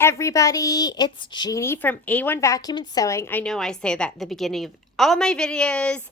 everybody, it's Jeannie from A1 Vacuum and Sewing. I know I say that at the beginning of all my videos,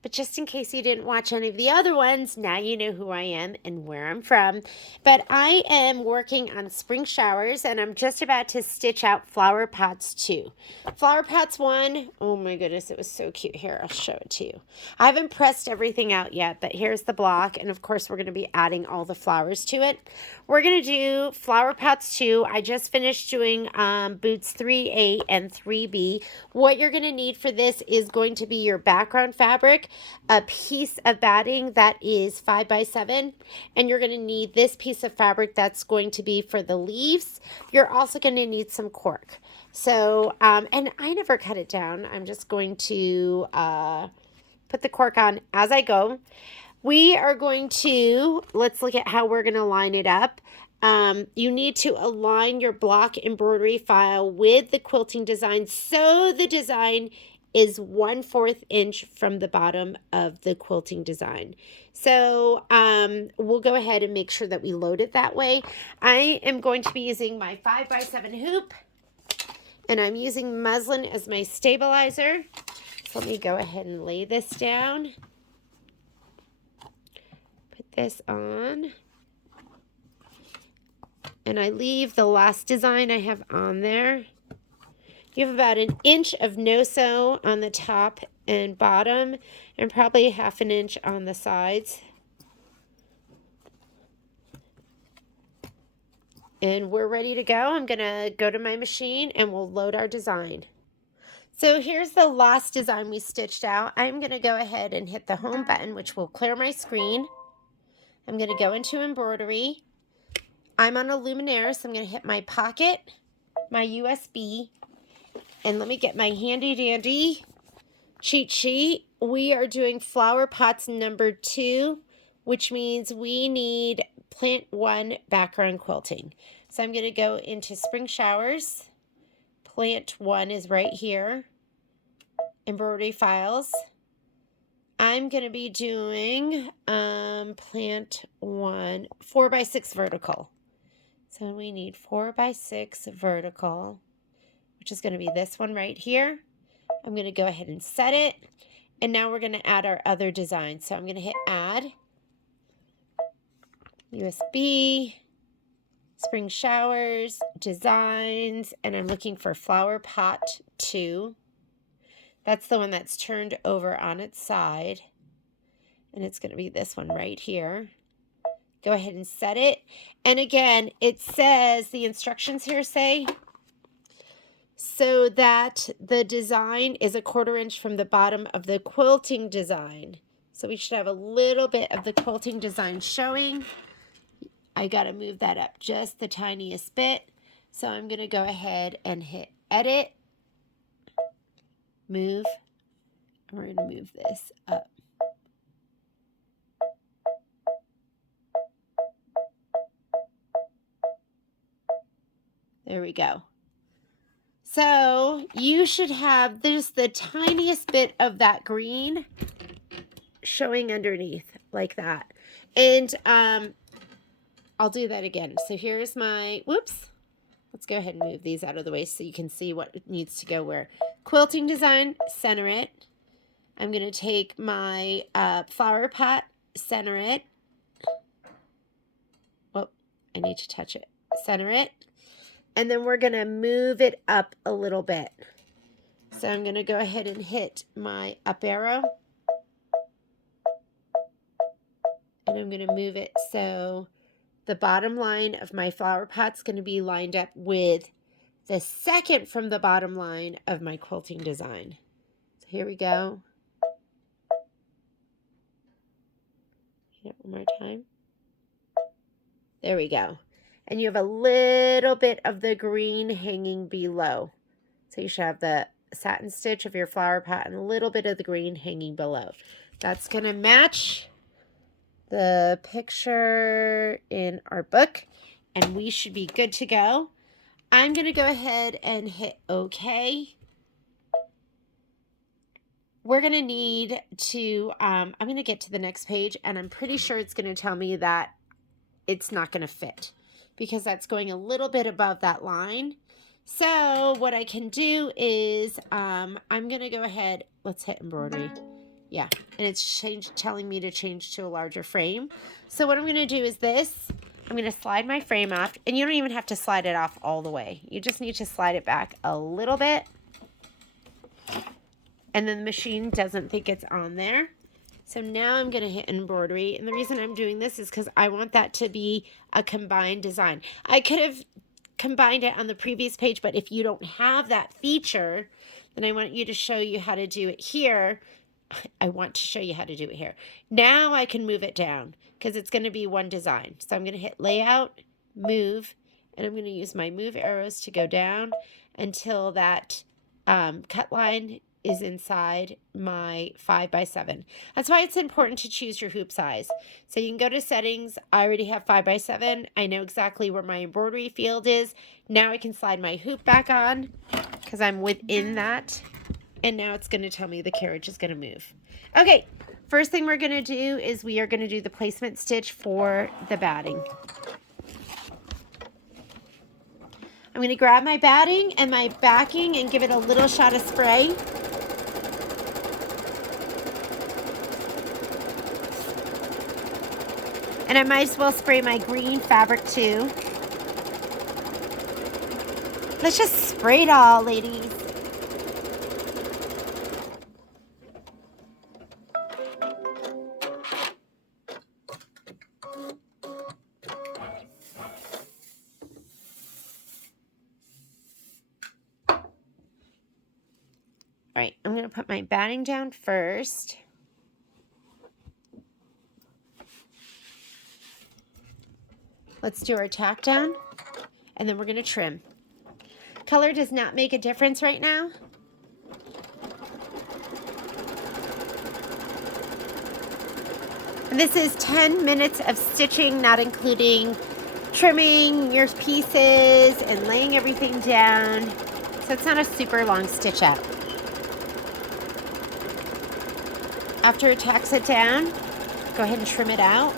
but just in case you didn't watch any of the other ones, now you know who I am and where I'm from. But I am working on spring showers, and I'm just about to stitch out flower pots 2. Flower pots 1, oh my goodness, it was so cute. Here, I'll show it to you. I haven't pressed everything out yet, but here's the block, and of course we're going to be adding all the flowers to it. We're going to do flower pots 2. I just finished doing boots 3A and 3B. What you're going to need for this is going to be your background fabric, a piece of batting that is 5x7, and you're going to need this piece of fabric that's going to be for the leaves. You're also going to need some cork. So, and I never cut it down. I'm just going to put the cork on as I go. We are going to, let's look at how we're going to line it up. You need to align your block embroidery file with the quilting design so the design is 1/4 inch from the bottom of the quilting design. So we'll go ahead and make sure that we load it that way. I am going to be using my 5x7 hoop, and I'm using muslin as my stabilizer. So let me go ahead and lay this down. Put this on. And I leave the last design I have on there. You have about 1 inch of no-sew on the top and bottom, and probably 1/2 inch on the sides. And we're ready to go. I'm going to go to my machine and we'll load our design. So here's the last design we stitched out. I'm going to go ahead and hit the home button, which will clear my screen. I'm going to go into embroidery. I'm on a luminaire, so I'm going to hit my pocket, my USB, and let me get my handy dandy cheat sheet. We are doing flower pots number 2, which means we need plant 1 background quilting. So I'm going to go into spring showers. Plant 1 is right here. Embroidery files. I'm going to be doing plant 1 4x6 vertical. So we need 4x6 vertical, which is going to be this one right here. I'm going to go ahead and set it. And now we're going to add our other design. So I'm going to hit add, USB, spring showers, designs, and I'm looking for flower pot 2. That's the one that's turned over on its side. And it's going to be this one right here. Go ahead and set it. And again, it says, the instructions here say, so that the design is 1/4 inch from the bottom of the quilting design. So we should have a little bit of the quilting design showing. I got to move that up just the tiniest bit. So I'm going to go ahead and hit edit, move, and we're going to move this up. There we go. So you should have just the tiniest bit of that green showing underneath like that. And I'll do that again. So here's my, whoops. Let's go ahead and move these out of the way so you can see what needs to go where. Quilting design, center it. I'm going to take my flower pot, center it. Oh, I need to touch it. Center it. And then we're going to move it up a little bit. So I'm going to go ahead and hit my up arrow. And I'm going to move it so the bottom line of my flower pot's going to be lined up with the second from the bottom line of my quilting design. So here we go. Hit it one more time. There we go. And you have a little bit of the green hanging below. So you should have the satin stitch of your flower pot and a little bit of the green hanging below. That's going to match the picture in our book, and we should be good to go. I'm going to go ahead and hit OK. We're going to need to, I'm going to get to the next page, and I'm pretty sure it's going to tell me that it's not going to fit. because that's going a little bit above that line. So what I can do is I'm going to go ahead, let's hit embroidery. Yeah, and it's telling me to change to a larger frame. So what I'm going to do is this. I'm going to slide my frame off, and you don't even have to slide it off all the way. You just need to slide it back a little bit, and then the machine doesn't think it's on there. So now I'm going to hit embroidery, and the reason I'm doing this is because I want that to be a combined design. I could have combined it on the previous page, but if you don't have that feature, then I want you to show you how to do it here. I want to show you how to do it here. Now I can move it down because it's going to be one design. So I'm going to hit layout, move, and I'm going to use my move arrows to go down until that cut line is inside my 5x7. That's why it's important to choose your hoop size. So you can go to settings. I already have 5x7. I know exactly where my embroidery field is. Now I can slide my hoop back on because I'm within that. And now it's going to tell me the carriage is going to move. Okay, first thing we're going to do is we are going to do the placement stitch for the batting. I'm going to grab my batting and my backing and give it a little shot of spray. And I might as well spray my green fabric too. Let's just spray it all, ladies. All right, I'm going to put my batting down first. Let's do our tack down, and then we're going to trim. Color does not make a difference right now. And this is 10 minutes of stitching, not including trimming your pieces and laying everything down. So it's not a super long stitch out. After it tacks it down, go ahead and trim it out.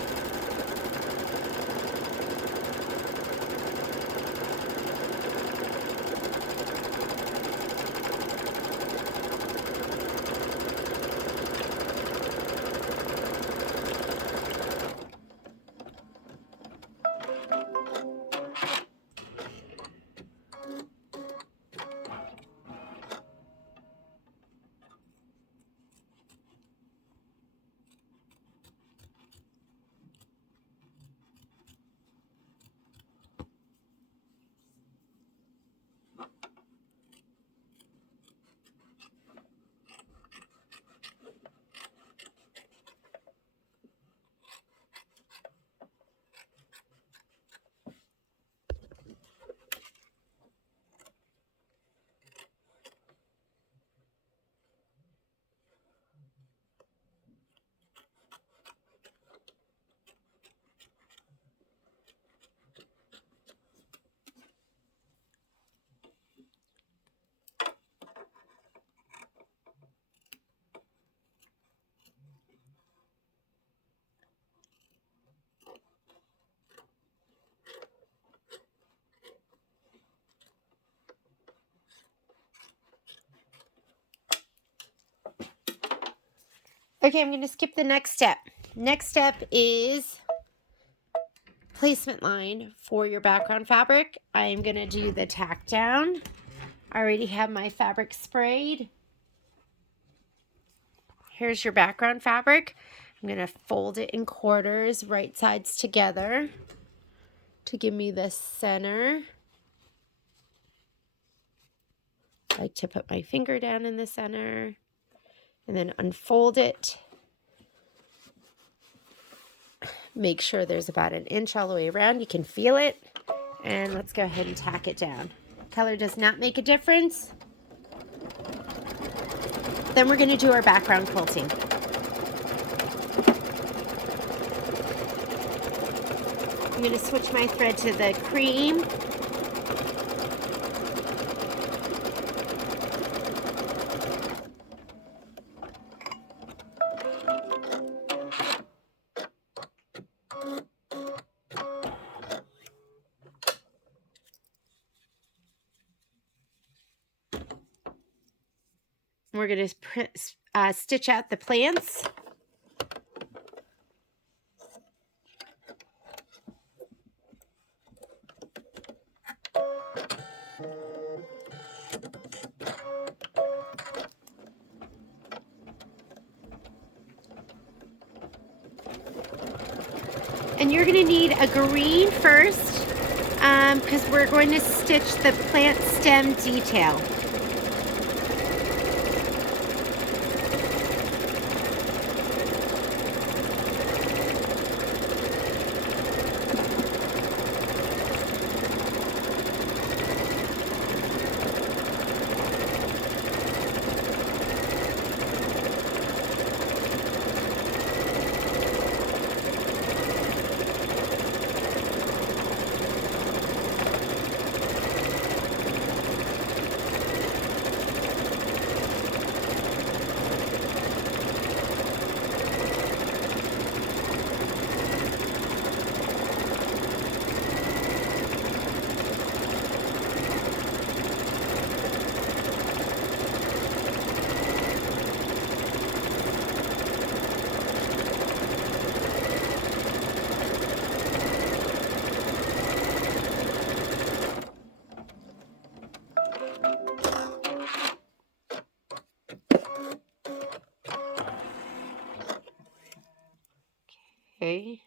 Okay, I'm going to skip the next step. Next step is placement line for your background fabric. I'm going to do the tack down. I already have my fabric sprayed. Here's your background fabric. I'm going to fold it in quarters, right sides together to give me the center. I like to put my finger down in the center and then unfold it. Make sure there's about an inch all the way around. You can feel it. And let's go ahead and tack it down. Color does not make a difference. Then we're going to do our background quilting. I'm going to switch my thread to the cream. We're going to stitch out the plants. And you're going to need a green first, because we're going to stitch the plant stem detail. Okay,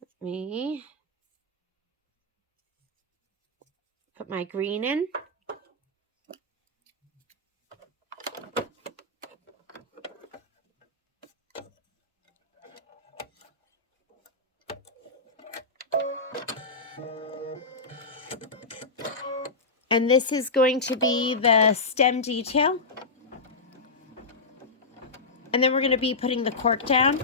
let me put my green in. And this is going to be the stem detail. And then we're going to be putting the cork down.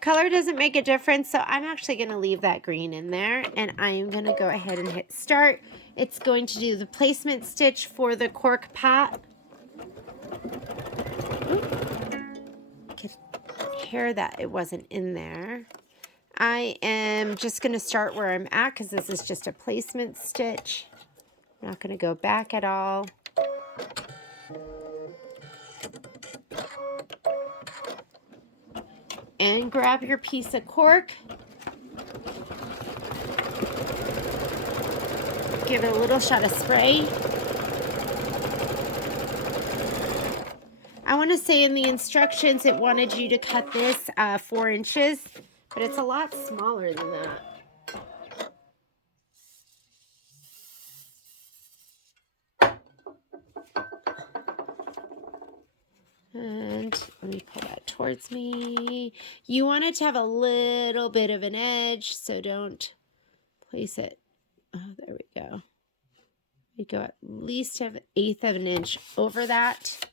Color doesn't make a difference, so I'm actually going to leave that green in there, and I'm going to go ahead and hit start. It's going to do the placement stitch for the cork pot. I could hear that it wasn't in there. I am just going to start where I'm at because this is just a placement stitch. I'm not going to go back at all. And grab your piece of cork. Give it a little shot of spray. I want to say in the instructions it wanted you to cut this 4 inches, but it's a lot smaller than that. And let me pull that towards me. You want it to have a little bit of an edge, so don't place it. Oh, there we go. We go at least have 1/8 of an inch over that.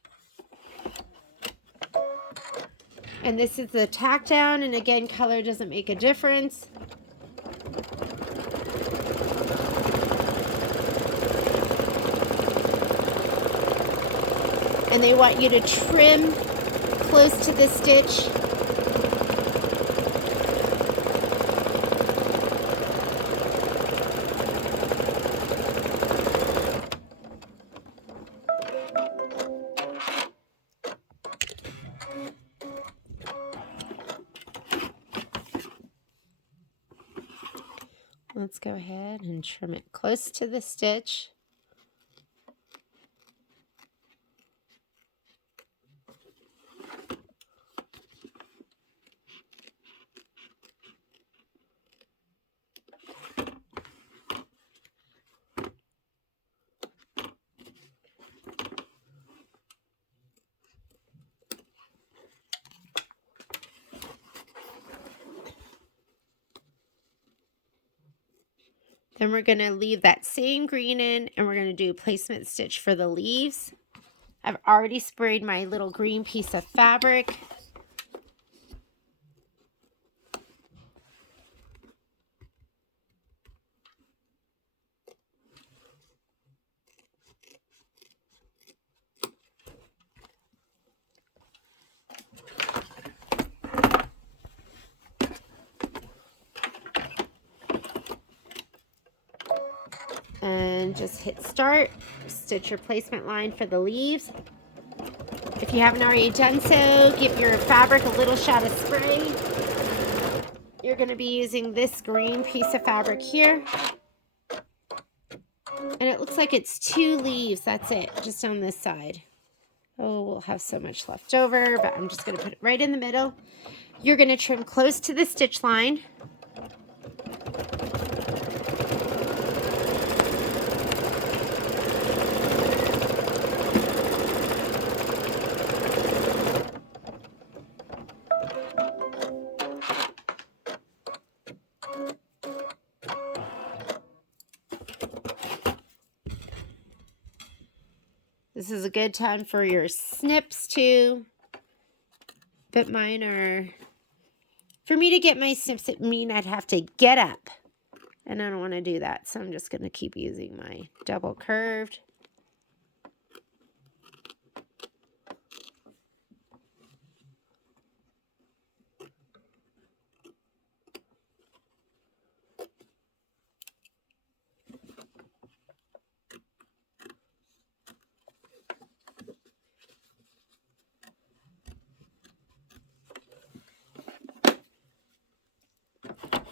And this is the tack down, and again, color doesn't make a difference. And they want you to trim close to the stitch. let's go ahead and trim it close to the stitch. Then we're going to leave that same green in, and we're going to do a placement stitch for the leaves. I've already sprayed my little green piece of fabric. And just hit start, stitch your placement line for the leaves. If you haven't already done so, give your fabric a little shot of spray. You're going to be using this green piece of fabric here. And it looks like it's 2 leaves, that's it, just on this side. Oh, we'll have so much left over, but I'm just going to put it right in the middle. You're going to trim close to the stitch line. This is a good time for your snips too, but mine are, for me to get my snips, it mean I'd have to get up, and I don't want to do that, so I'm just going to keep using my double curved.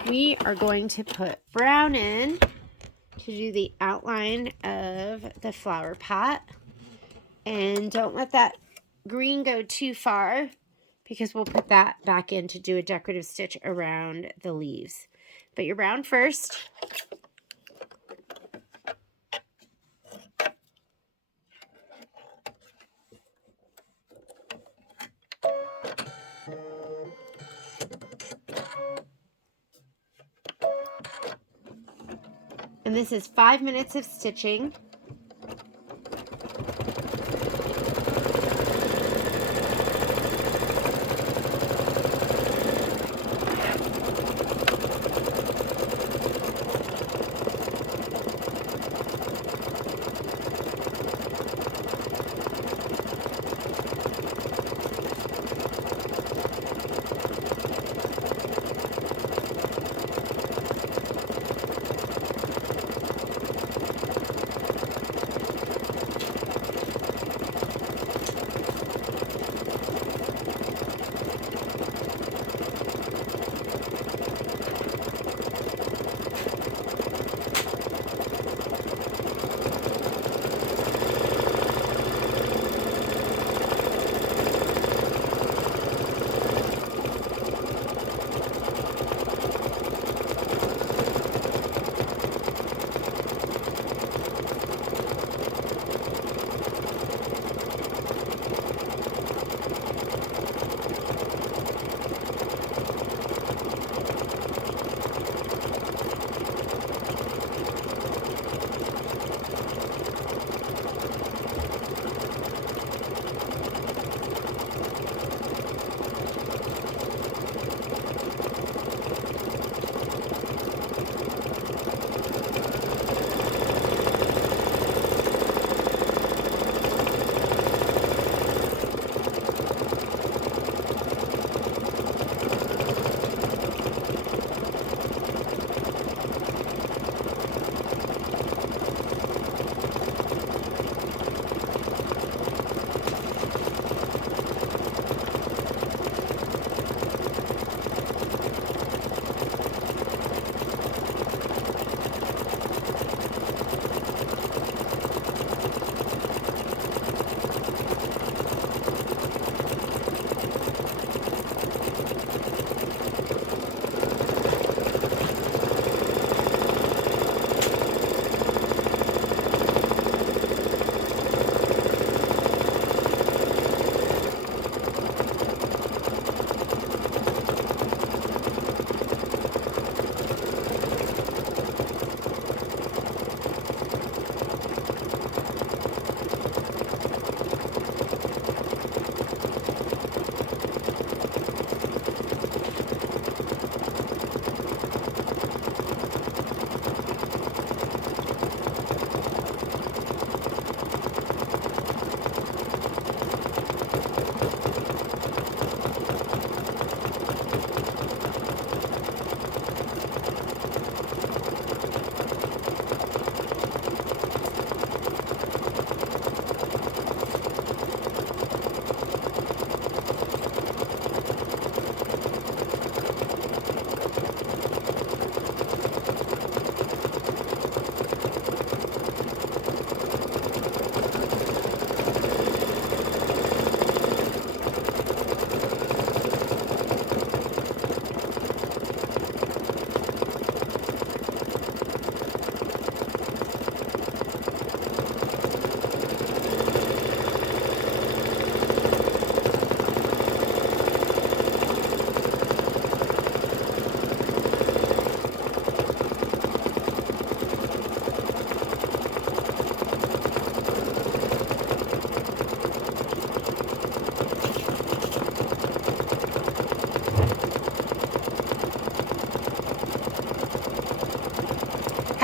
We are going to put brown in to do the outline of the flower pot. And don't let that green go too far, because we'll put that back in to do a decorative stitch around the leaves. But your brown first. And this is 5 minutes of stitching.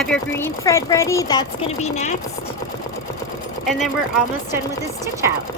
Have your green thread ready. That's going to be next. And then we're almost done with this stitch out.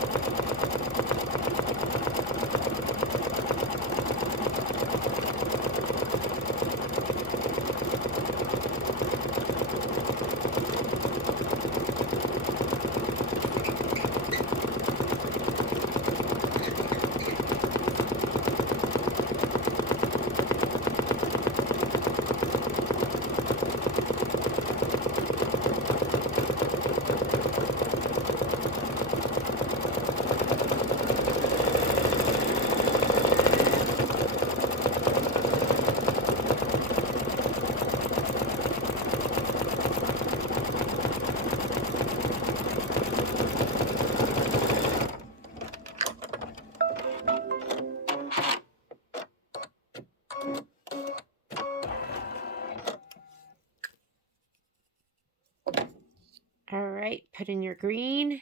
All right, put in your green.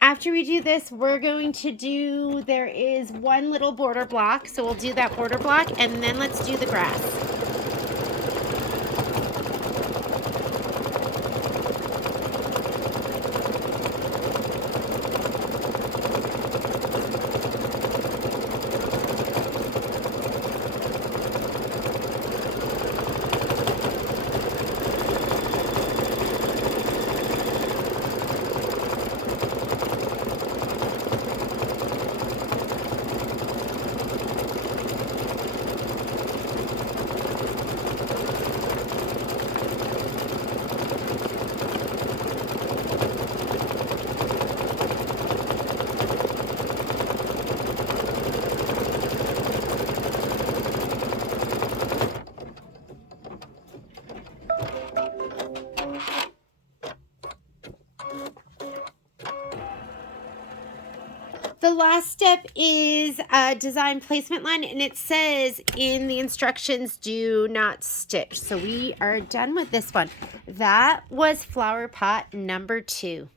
After we do this, we're going to do, there is one little border block, so we'll do that border block, and then let's do the grass. The last step is a design placement line, and it says in the instructions, do not stitch. So we are done with this one. That was flower pot number 2.